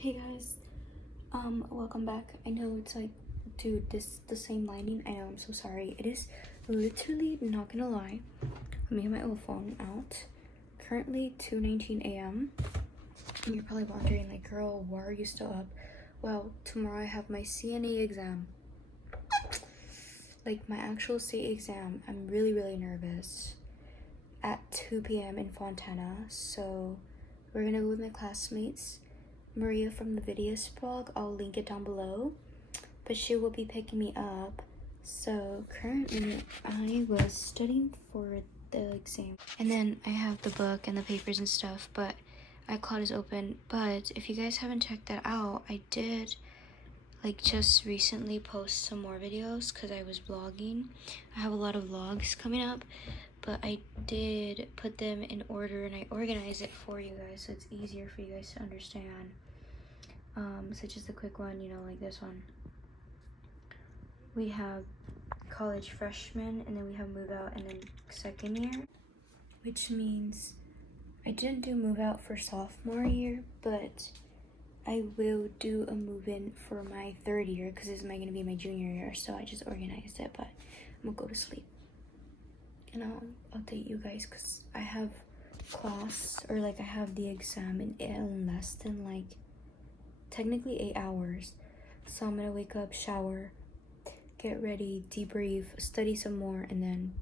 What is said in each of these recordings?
Hey guys, welcome back. I know it's like, dude, the same lighting. I know, I'm so sorry. It is literally, not gonna lie. Let me get my old phone out. Currently 2:19 a.m. And you're probably wondering, like, girl, why are you still up? Well, tomorrow I have my CNA exam. Like, my actual state exam. I'm really nervous. At 2 p.m. in Fontana. So, we're gonna go with my classmates. Maria from the videos blog, I'll link it down below, but she will be picking me up. So currently I was studying for the exam, and then I have the book and the papers and stuff, but iCloud is open. But if you guys haven't checked that out, I did like just recently post some more videos because I was vlogging. I have a lot of vlogs coming up, but I did put them in order and I organized it for you guys so it's easier for you guys to understand. Such as the quick one, you know, like this one. We have college freshman, and then we have move out, and then second year, which means I didn't do move out for sophomore year, but I will do a move in for my third year because this is gonna be my junior year. So I just organized it, but I'm gonna go to sleep and I'll update you guys because I have class, or like I have the exam in less than like technically 8 hours. So I'm gonna wake up, shower, get ready, debrief, study some more, and then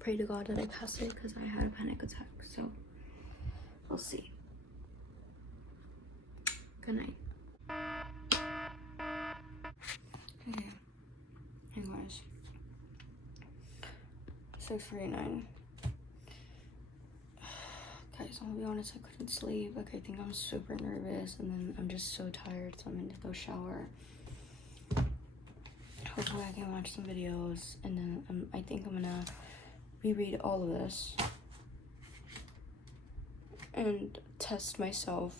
pray to God that I pass it because I had a panic attack. So we'll see. Good night. Okay, anyways, 6:49. Guys, I'm gonna be honest, I couldn't sleep. Like, I think I'm super nervous, and then I'm just so tired, so I'm gonna go shower. Hopefully I can watch some videos, and then I think I'm gonna reread all of this and test myself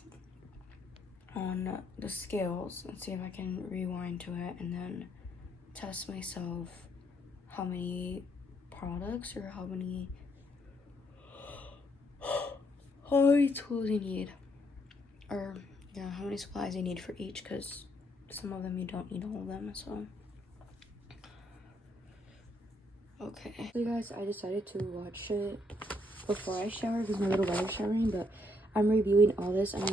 on the scales and see if I can rewind to it, and then test myself how many products or how many tools you need, or yeah, how many supplies you need for each, because some of them you don't need all of them. So okay, so guys, I decided to watch it before I shower because my little brother's showering, but I'm reviewing all this. I'm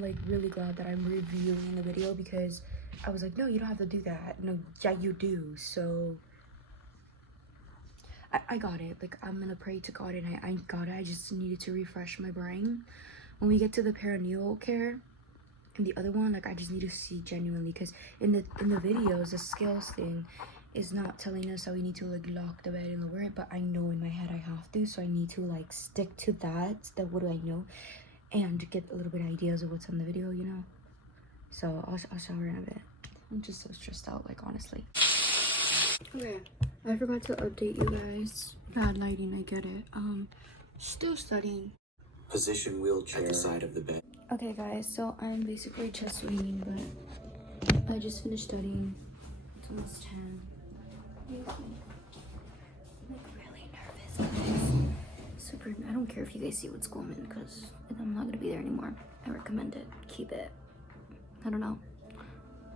like really glad that I'm reviewing the video because I was like, no, you don't have to do that. No, yeah, you do. So I got it. Like, I'm gonna pray to God, and I got it. I just needed to refresh my brain. When we get to the perineal care and the other one, like, I just need to see genuinely, because in the videos, the scales thing is not telling us that we need to like lock the bed and lower it, but I know in my head I have to, so I need to like stick to that. What do I know, and get a little bit of ideas of what's on the video, you know. So I'll shower in a bit. I'm just so stressed out, like, honestly. Okay, I forgot to update you guys. Bad lighting, I get it. Still studying. Position wheelchair at the side of the bed. Okay guys, so I'm basically just waiting, but I just finished studying. It's almost 10. I'm like really nervous, guys. Super, I don't care if you guys see what's going on because I'm not gonna be there anymore. I recommend it. Keep it. I don't know.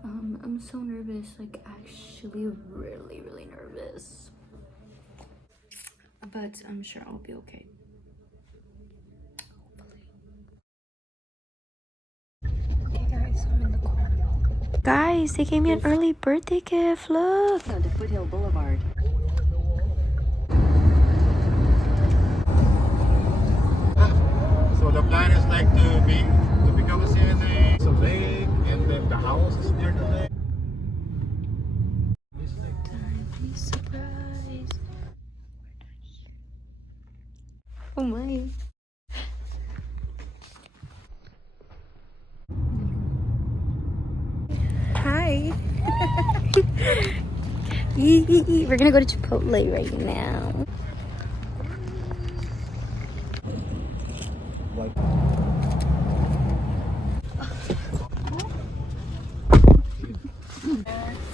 I'm so nervous, like actually really nervous. But I'm sure I'll be okay. Hopefully. Okay guys, I'm in the car. Guys, they gave me an early birthday gift, look! On to Foothill Boulevard. So the plan is like to become a CNA. It's a lake, and then the house is near the lake. Time is surprise. Oh my. Hi. We're gonna go to Chipotle right now.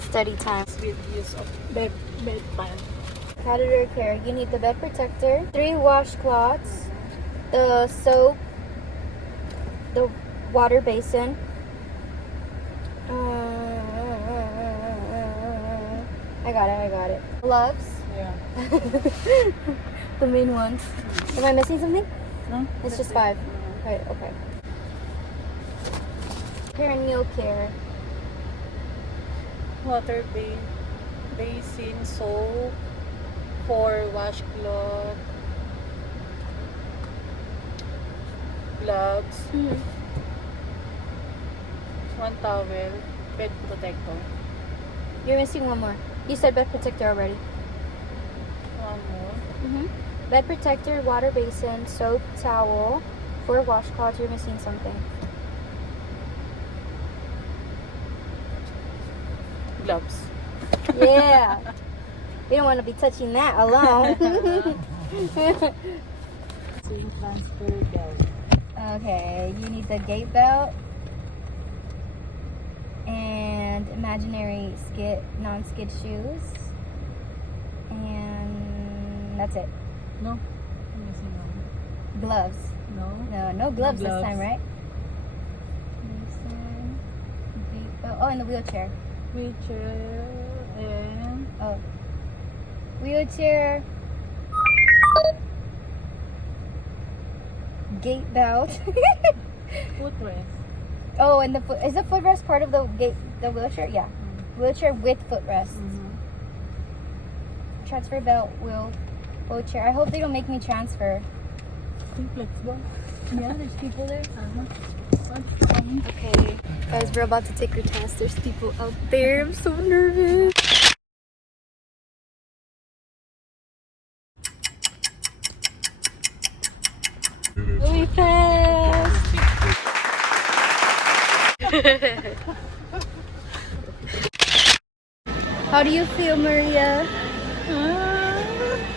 Study time. With use of bed plan. Catheter care. You need the bed protector, 3 washcloths, the soap, the water basin, I got it. Gloves. Yeah. The main ones. Am I missing something? No? It's just 5. Right, okay. Perineal care. Water basin, soap, 4 washcloth, gloves, 1 towel, bed protector. You're missing one more. You said bed protector already. 1 more. Bed protector, water basin, soap, towel, 4 washcloths. You're missing something. Gloves. Yeah. We don't want to be touching that alone. Swing transfer belt. Okay, you need the gate belt and imaginary non-skid shoes. And that's it. No? I'm missing one. Gloves. No? No gloves this gloves. time, right? Basin, gate belt. Oh, and the wheelchair. Wheelchair and Oh. Wheelchair. Gate belt. footrest. Oh, and the foot is the footrest part of the wheelchair? Yeah. Wheelchair with footrest. Transfer belt, wheelchair. I hope they don't make me transfer. Flexible. Yeah, there's people there. Okay, guys, we're about to take our test. There's people out there. I'm so nervous. We passed. How do you feel, Maria?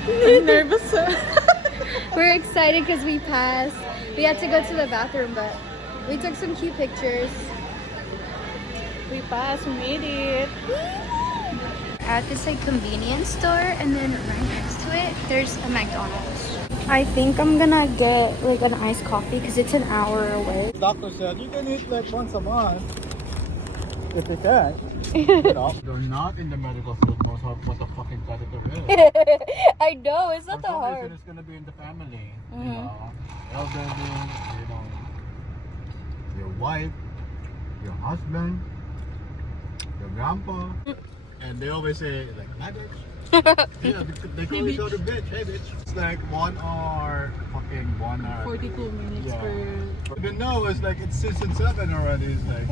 I'm nervous. We're excited because we passed. We had to go to the bathroom, but we took some cute pictures. We passed, we made it. At this like convenience store, and then right next to it, there's a McDonald's. I think I'm gonna get like an iced coffee because it's an hour away. The doctor said you can eat like once a month. If you can. You know, you're not in the medical field knows what the fucking catheter is. I know, it's not For that some hard. reason it's gonna be in the family. You know, elderly, you know, your wife, your husband, your grandpa, and they always say like, "Hi, bitch." Yeah, they call each other bitch. Hey, bitch. It's like 1 hour, fucking 1 hour. 42 minutes Yeah. per... Even though it's like it's season 7 already. It's like.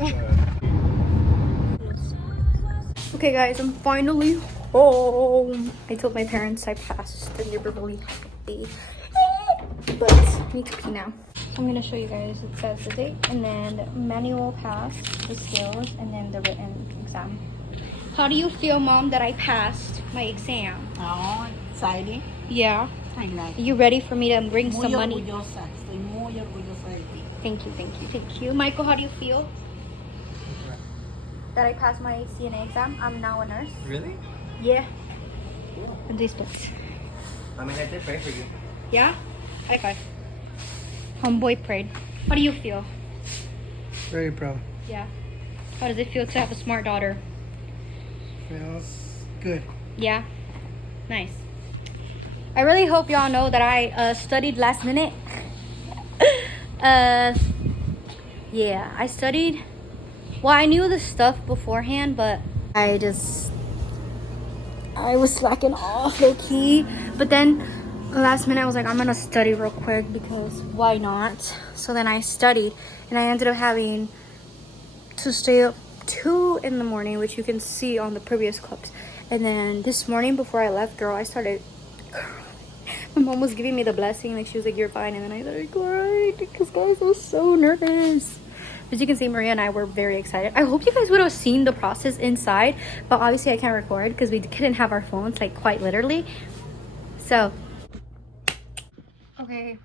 Okay guys, I'm finally home. I told my parents I passed and they were really happy. But I need to pee now. I'm gonna show you guys. It says the date and then manual pass, the skills, and then the written exam. How do you feel, Mom, that I passed my exam? Oh, exciting. Yeah. I like You ready for me to bring some Muy money? orgullosa. Estoy muy orgullosa de ti. Thank you. Michael, how do you feel? That I passed my CNA exam. I'm now a nurse. Really? Yeah. And these books. I mean, I did pray for you. Yeah? High five. Homeboy prayed. How do you feel? Very proud. Yeah. How does it feel to have a smart daughter? Feels good. Yeah? Nice. I really hope y'all know that I studied last minute. Yeah, I studied. Well, I knew the stuff beforehand, but I was slacking off low key. But then last minute I was like, I'm gonna study real quick because why not? So then I studied and I ended up having to stay up 2 in the morning, which you can see on the previous clips. And then this morning before I left, girl, I started crying. My mom was giving me the blessing, like she was like, you're fine. And then I started crying because guys, I was so nervous. As you can see, Maria and I were very excited. I hope you guys would have seen the process inside, but obviously I can't record because we couldn't have our phones, like quite literally. So, okay,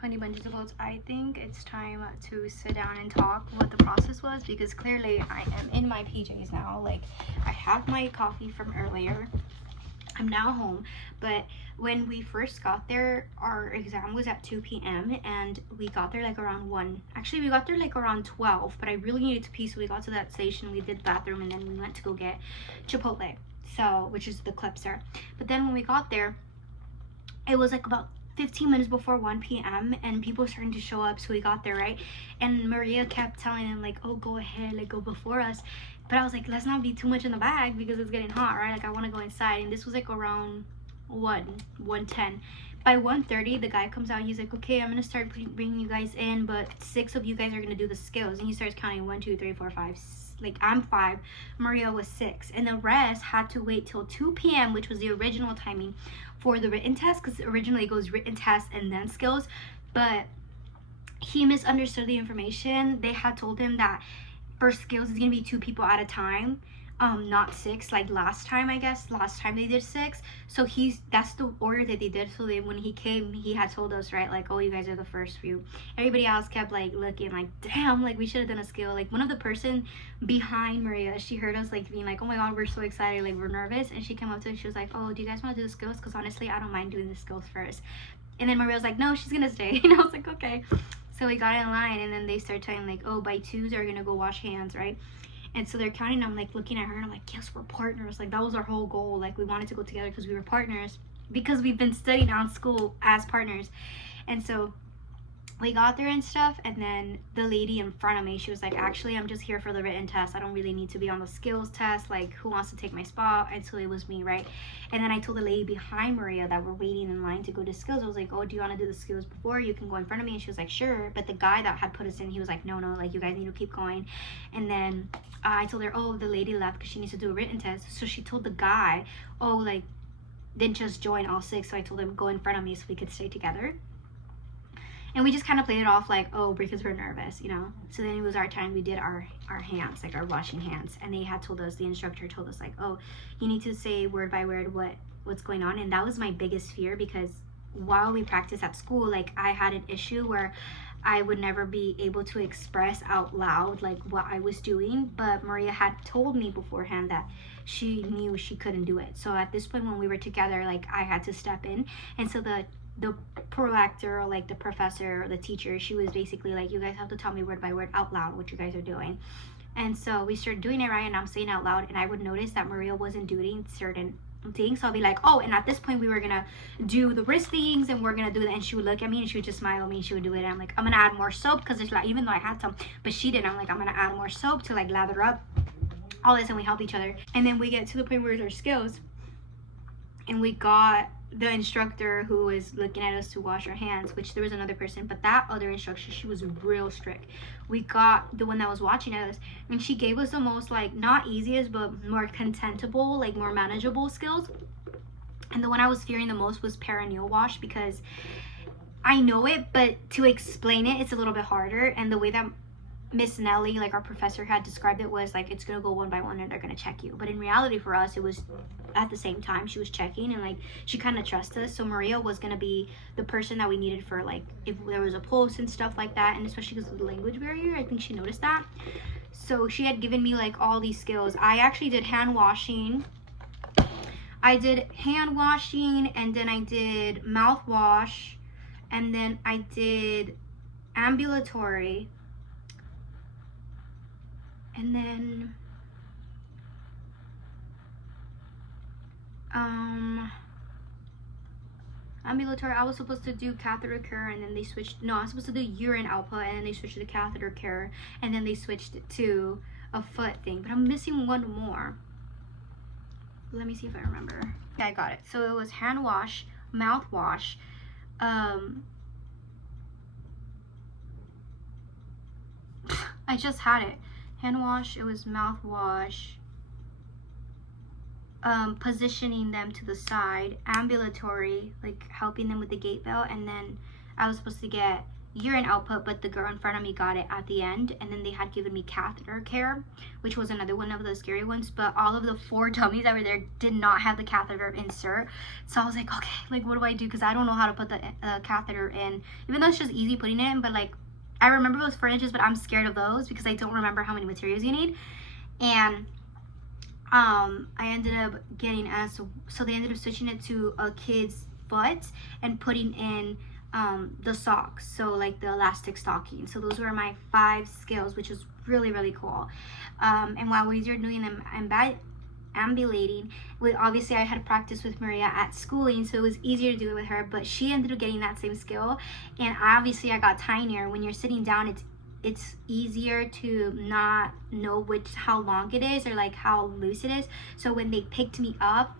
honey bunches of oats, I think it's time to sit down and talk what the process was, because clearly I am in my PJs now. Like, I have my coffee from earlier. I'm now home, but when we first got there, our exam was at 2 p.m. and we got there like around 1. Actually, we got there like around 12, but I really needed to pee, so we got to that station, we did bathroom, and then we went to go get Chipotle. so which is the clipser. But then when we got there, it was like about 15 minutes before 1 p.m. and people were starting to show up, so we got there, right? And Maria kept telling them like, oh, go ahead, like go before us. But I was like, let's not be too much in the bag because it's getting hot, right? Like I want to go inside. And this was like around 1:10. By 1:30, the guy comes out. He's like, okay, I'm gonna start bringing you guys in, but 6 of you guys are gonna do the skills. And he starts counting 1, 2, 3, 4, 5. Like I'm 5, Maria was 6, and the rest had to wait till 2 p.m., which was the original timing for the written test, because originally it goes written test and then skills. But he misunderstood the information. They had told him that for skills it's gonna be 2 people at a time, not 6 like last time. I guess last time they did 6, so that's the order that they did. So when he came, he had told us, right, like, oh, you guys are the first few. Everybody else kept like looking like, damn, like we should have done a skill. Like one of the person behind Maria, she heard us like being like, oh my god, we're so excited, like we're nervous, and she came up to us, she was like, oh, do you guys want to do the skills? Because honestly, I don't mind doing the skills first. And then Maria was like, no, she's gonna stay. And I was like, okay. So we got in line, and then they started telling like, oh, by 2s they're gonna go wash hands, right? And so they're counting. I'm like looking at her, and I'm like, yes, we're partners. Like that was our whole goal. Like we wanted to go together because we were partners, because we've been studying on school as partners. And so we got there and stuff, and then the lady in front of me, she was like, actually, I'm just here for the written test. I don't really need to be on the skills test. Like, who wants to take my spot? And so it was me, right? And then I told the lady behind Maria that we're waiting in line to go to skills, I was like, oh, do you want to do the skills before? You can go in front of me. And she was like, sure. But the guy that had put us in, he was like, no, like you guys need to keep going. And then I told her, oh, the lady left because she needs to do a written test. So she told the guy, oh, like, then just join all 6. So I told him, go in front of me so we could stay together. And we just kind of played it off like, oh, because we're nervous, you know. So then it was our time. We did our hands, like our washing hands. And they had told us, the instructor told us like, oh, you need to say word by word what's going on. And that was my biggest fear, because while we practice at school, like I had an issue where I would never be able to express out loud like what I was doing. But Maria had told me beforehand that she knew she couldn't do it. So at this point when we were together, like I had to step in. And so the proactor, or like the professor or the teacher, she was basically like, you guys have to tell me word by word out loud what you guys are doing. And so we started doing it, right? And I'm saying out loud, and I would notice that Maria wasn't doing certain things. So I'll be like, oh, and at this point we were gonna do the wrist things, and we're gonna do that. And she would look at me and she would just smile at me and she would do it. And I'm like, I'm gonna add more soap, because it's like, even though I had some, but she didn't, I'm like, I'm gonna add more soap to like lather up all this, and we help each other. And then we get to the point where it's our skills, and we got the instructor who was looking at us to wash our hands, which there was another person, but that other instructor, she was real strict. We got the one that was watching us, and she gave us the most, like, not easiest, but more contentable, like more manageable skills. And the one I was fearing the most was perineal wash, because I know it, but to explain it, it's a little bit harder. And the way that Miss Nelly, like our professor, had described it was like, it's gonna go one by one and they're gonna check you. But in reality for us, it was at the same time she was checking, and like she kind of trusted us. So Maria was gonna be the person that we needed for like if there was a pulse and stuff like that, and especially because of the language barrier, I think she noticed that. So she had given me like all these skills. I actually did hand washing, and then I did mouthwash, and then I did ambulatory. And then ambulatory, I was supposed to do catheter care, and then they switched. No, I was supposed to do urine output, and then they switched to catheter care, and then they switched it to a foot thing. But I'm missing one more. Let me see if I remember. Yeah, I got it. So it was hand wash, mouth wash, I just had it. Hand wash, it was mouthwash, positioning them to the side, ambulatory, like helping them with the gait belt, and then I was supposed to get urine output, but the girl in front of me got it at the end. And then they had given me catheter care, which was another one of the scary ones, but all of the 4 dummies that were there did not have the catheter insert. So I was like, okay, like what do I do? Because I don't know how to put the catheter in, even though it's just easy putting it in. But like I remember it was 4 inches, but I'm scared of those because I don't remember how many materials you need. And I ended up getting so they ended up switching it to a kid's foot and putting in the socks, so like the elastic stocking. So those were my 5 skills, which was really, really cool. And while we were doing them ambulating. Obviously I had practiced with Maria at schooling, so it was easier to do it with her, but she ended up getting that same skill. And obviously I got tinier. When you're sitting down, it's easier to not know how long it is or like how loose it is. So when they picked me up,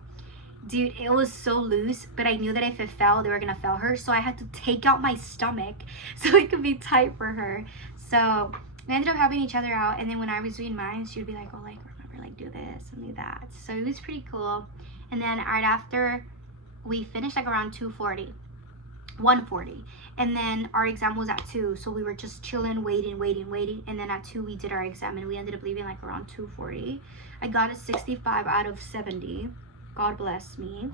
dude, it was so loose, but I knew that if it fell, they were gonna fail her. So I had to take out my stomach so it could be tight for her. So we ended up helping each other out. And then when I was doing mine, she would be like, oh, like, remember, like, do this and do that. So it was pretty cool. And then right after we finished, like around 1:40. And then our exam was at 2, so we were just chilling, waiting. And then at 2 we did our exam, and we ended up leaving like around 2:40. I got a 65 out of 70. God bless me.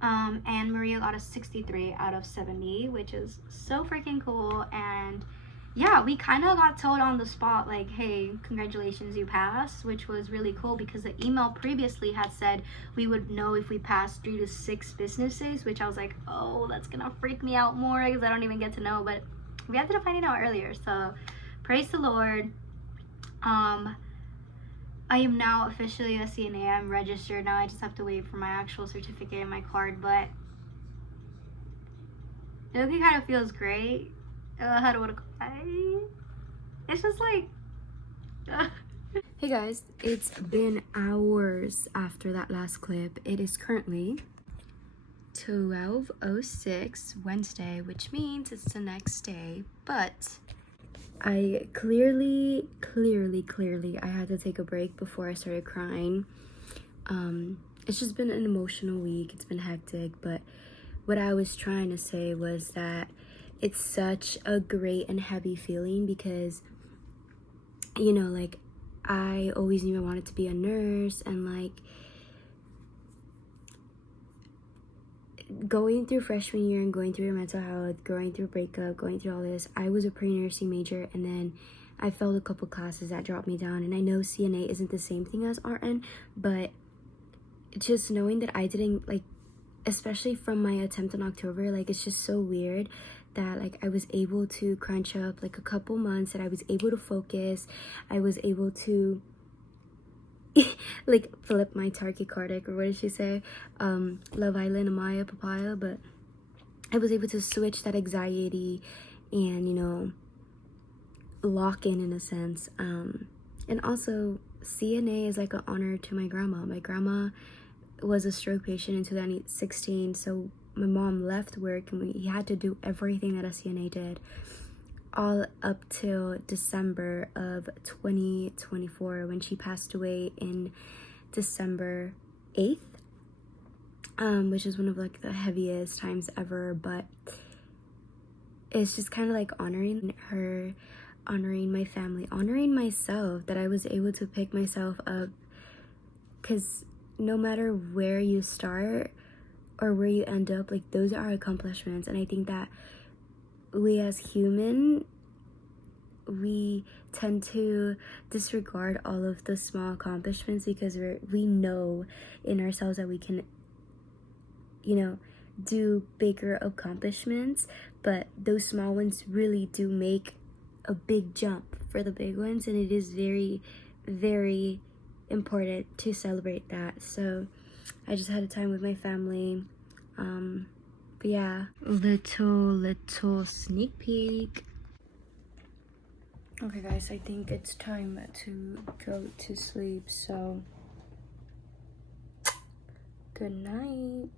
And Maria got a 63 out of 70, which is so freaking cool. And yeah, we kind of got told on the spot, like, hey, congratulations, you passed, which was really cool because the email previously had said we would know if we passed 3 to 6 business days, which I was like, oh, that's gonna freak me out more because I don't even get to know. But we ended up finding out earlier, so praise the Lord. I am now officially a CNA. I'm registered now. I just have to wait for my actual certificate and my card, but it kind of feels great. I don't want to cry. It's just like Hey guys, it's been hours after that last clip. It is currently 12:06 Wednesday, which means it's the next day, but I clearly I had to take a break before I started crying. It's just been an emotional week. It's been hectic, but what I was trying to say was that it's such a great and heavy feeling because, you know, like, I always knew I wanted to be a nurse, and like going through freshman year and going through your mental health, going through breakup, going through all this, I was a pre-nursing major, and then I failed a couple classes that dropped me down. And I know CNA isn't the same thing as RN, but just knowing that I didn't, like, especially from my attempt in October, like, it's just so weird that like I was able to crunch up like a couple months, that I was able to focus, I was able to like flip my tachycardic, or what did she say, Love Island, Amaya, Papaya, but I was able to switch that anxiety and, you know, lock in a sense. And also CNA is like an honor to my grandma. My grandma was a stroke patient in 2016, so my mom left work and we had to do everything that a CNA did all up till December of 2024, when she passed away in December 8th, which is one of like the heaviest times ever. But it's just kind of like honoring her, honoring my family, honoring myself, that I was able to pick myself up, because no matter where you start or where you end up, like, those are accomplishments. And I think that we as human, we tend to disregard all of the small accomplishments because we know in ourselves that we can, you know, do bigger accomplishments, but those small ones really do make a big jump for the big ones, and it is very, very important to celebrate that. So I just had a time with my family. But yeah, little sneak peek. Okay guys, I think it's time to go to sleep, so good night.